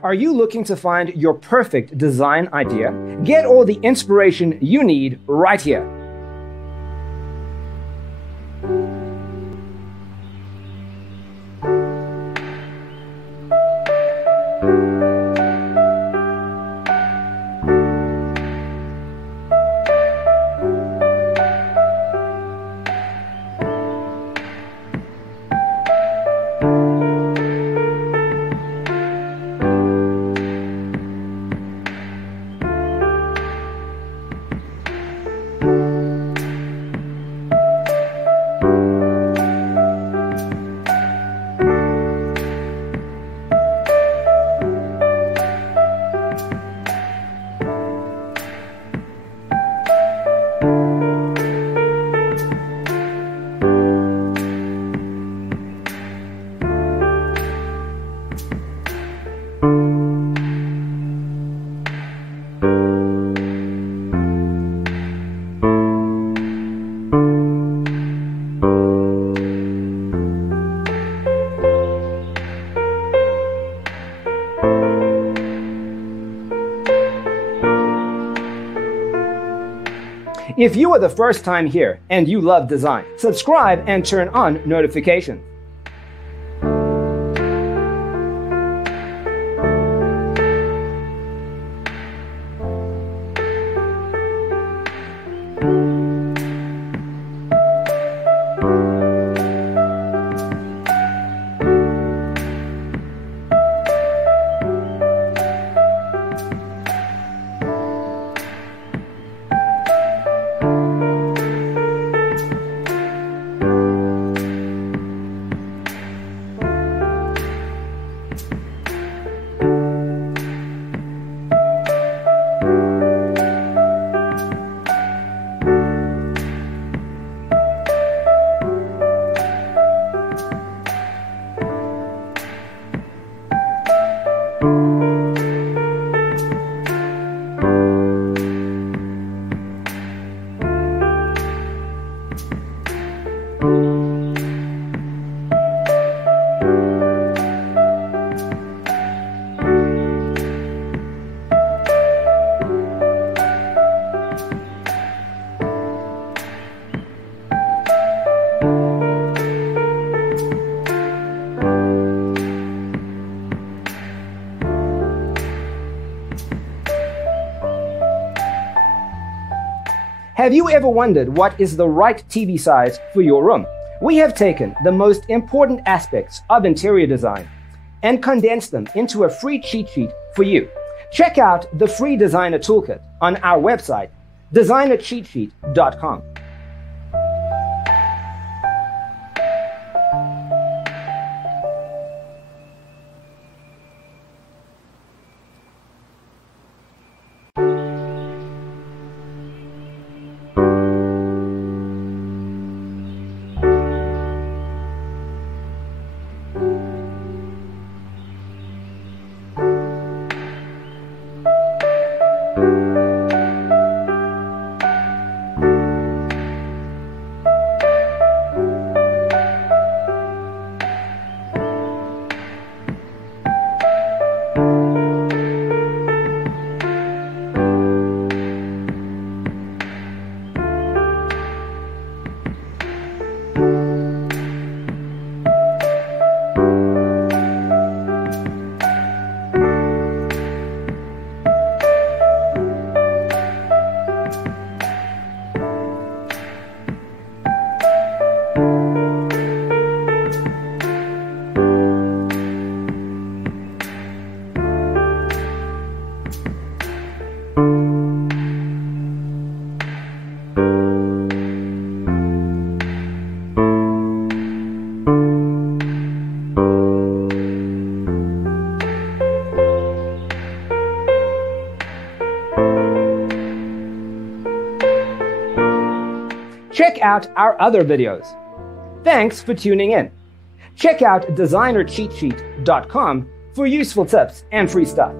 Are you looking to find your perfect design idea? Get all the inspiration you need right here. If you are the first time here and you love design, subscribe and turn on notifications. Have you ever wondered what is the right TV size for your room? We have taken the most important aspects of interior design and condensed them into a free cheat sheet for you. Check out the free designer toolkit on our website, designercheatsheet.com. Check out our other videos. Thanks for tuning in. Check out designercheatsheet.com for useful tips and free stuff.